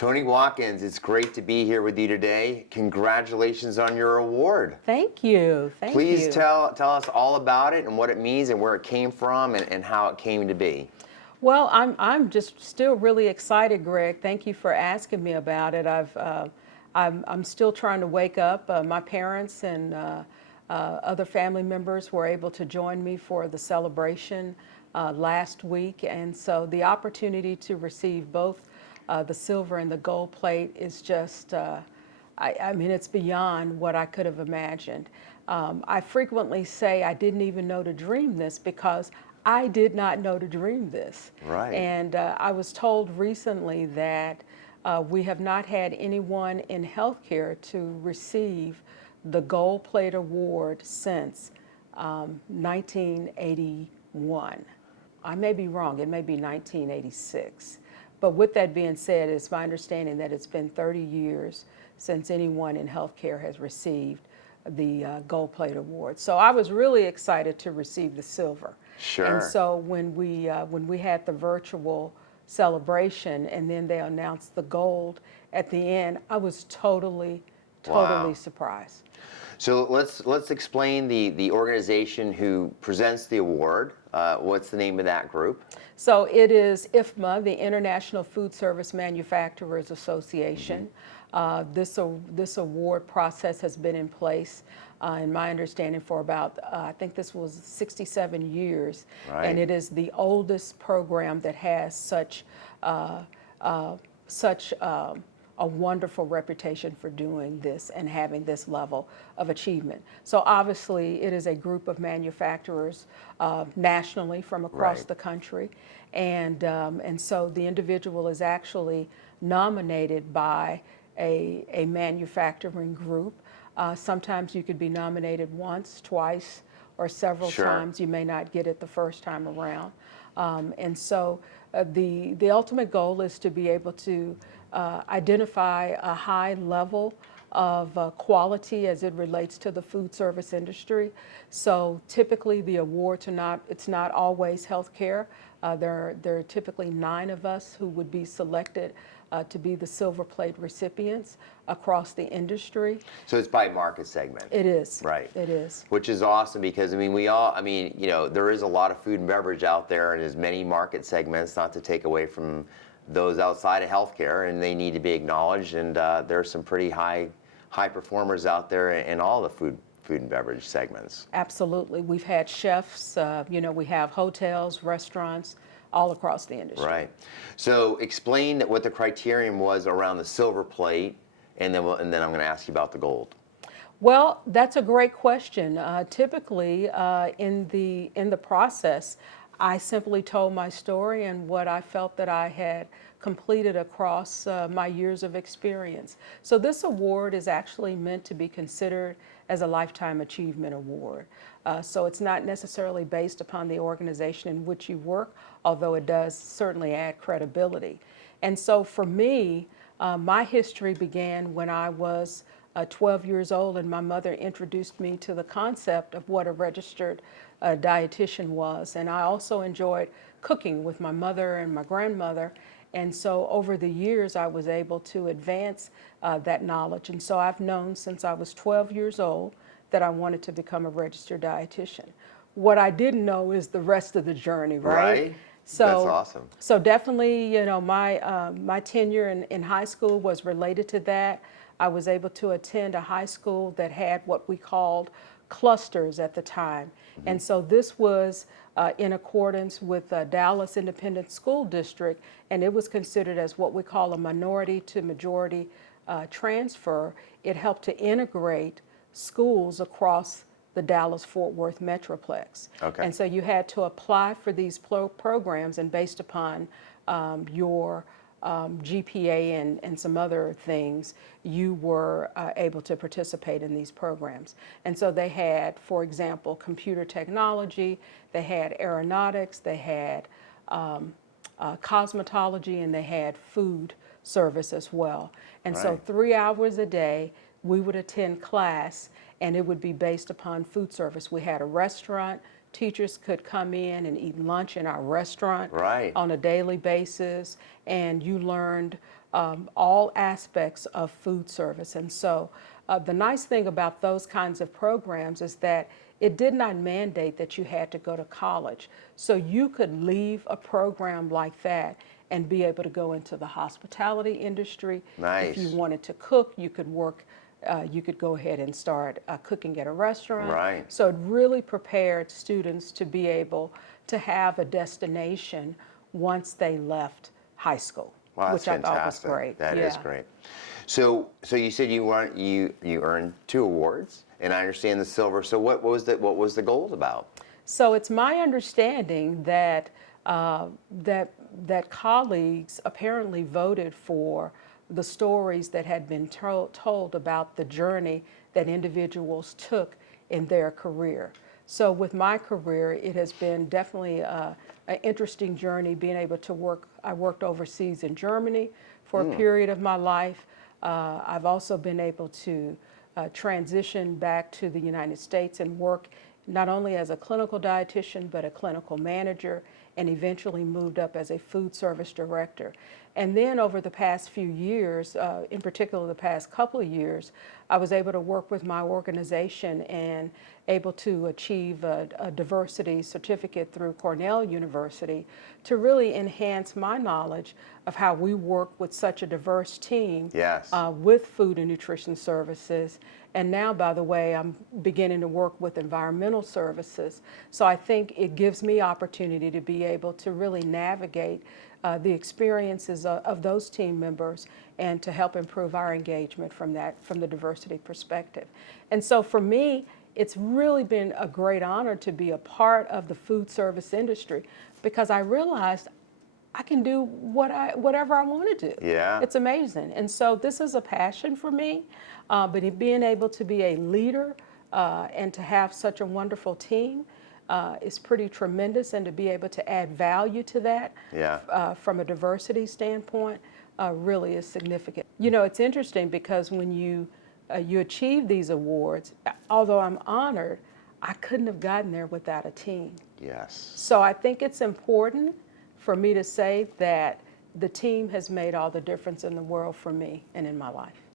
Toni Watkins, it's great to be here with you today. Congratulations on your award. Thank you. Thank Please you. tell us all about it and what it means and where it came from and how it came to be. Well, I'm just still really excited, Greg. Thank you for asking me about it. I'm still trying to wake up. My parents and other family members were able to join me for the celebration last week, and so the opportunity to receive both the silver and the gold plate is just, I mean, it's beyond what I could have imagined. I frequently say I didn't even know to dream this because I did not know to dream this. Right. And I was told recently that we have not had anyone in healthcare to receive the Gold Plate Award since 1981. I may be wrong, it may be 1986. But with that being said, it's my understanding that it's been 30 years since anyone in healthcare has received the Gold Plate Award. So I was really excited to receive the silver. Sure. And so when we had the virtual celebration and then they announced the gold at the end, I was totally Wow. surprised. So let's explain the organization who presents the award. What's the name of that group? So it is IFMA, the International Food Service Manufacturers Association. This award process has been in place, in my understanding, for about, I think this was 67 years. Right. And it is the oldest program that has such a wonderful reputation for doing this and having this level of achievement. So obviously it is a group of manufacturers nationally from across Right. the country. And so the individual is actually nominated by a manufacturing group. Sometimes you could be nominated once, twice, or several Sure. times. You may not get it the first time around. And so the ultimate goal is to be able to identify a high level of quality as it relates to the food service industry. So typically the awards it's not always healthcare. There are typically 9 of us who would be selected to be the silver plate recipients across the industry. So it's by market segment. It is. Right. It is. Which is awesome because, I mean, there is a lot of food and beverage out there and there's many market segments, not to take away from those outside of healthcare, and they need to be acknowledged, and there are some pretty high performers out there in all the food and beverage segments. Absolutely. We've had chefs, we have hotels, restaurants, all across the industry. Right. So explain what the criterion was around the silver plate, and then I'm going to ask you about the gold. Well, that's a great question. Typically, in the process, I simply told my story and what I felt that I had completed across my years of experience. So this award is actually meant to be considered as a Lifetime Achievement Award. So it's not necessarily based upon the organization in which you work, although it does certainly add credibility. And so for me, my history began when I was 12 years old, and my mother introduced me to the concept of what a registered dietitian was. And I also enjoyed cooking with my mother and my grandmother. And so over the years, I was able to advance that knowledge. And so I've known since I was 12 years old that I wanted to become a registered dietitian. What I didn't know is the rest of the journey, right? Right. So, that's awesome. So definitely, my tenure in high school was related to that. I was able to attend a high school that had what we called clusters at the time. Mm-hmm. And so this was in accordance with Dallas Independent School District, and it was considered as what we call a minority to majority transfer. It helped to integrate schools across the Dallas-Fort Worth Metroplex. Okay. And so you had to apply for these programs, and based upon your GPA and some other things, you were able to participate in these programs. And so they had, for example, computer technology, they had aeronautics, they had cosmetology, and they had food service as well. And so Right. 3 hours a day, we would attend class, and it would be based upon food service. We had a restaurant, teachers could come in and eat lunch in our restaurant Right. on a daily basis, and you learned all aspects of food service. And so the nice thing about those kinds of programs is that it did not mandate that you had to go to college. So you could leave a program like that and be able to go into the hospitality industry. Nice. If you wanted to cook, you could work, you could go ahead and start cooking at a restaurant. Right. So it really prepared students to be able to have a destination once they left high school, Wow, that's which I thought was fantastic. great. That is great. So you said you earned 2 awards, and I understand the silver. So what was the gold about? So it's my understanding that that colleagues apparently voted for the stories that had been told about the journey that individuals took in their career. So with my career, it has been definitely an interesting journey being able to work. I worked overseas in Germany for a period of my life. I've also been able to transition back to the United States and work not only as a clinical dietitian, but a clinical manager, and eventually moved up as a food service director. And then over the past few years, in particular the past couple of years, I was able to work with my organization and able to achieve a diversity certificate through Cornell University to really enhance my knowledge of how we work with such a diverse team. Yes. With food and nutrition services. And now, by the way, I'm beginning to work with environmental services. So I think it gives me opportunity to be able to really navigate the experiences of those team members and to help improve our engagement from the diversity perspective. And so for me, it's really been a great honor to be a part of the food service industry because I realized I can do whatever I want to do. Yeah. It's amazing. And so this is a passion for me, but being able to be a leader and to have such a wonderful team is pretty tremendous, and to be able to add value to that from a diversity standpoint really is significant. You know, it's interesting because when you achieve these awards, although I'm honored, I couldn't have gotten there without a team. Yes. So I think it's important for me to say that the team has made all the difference in the world for me and in my life.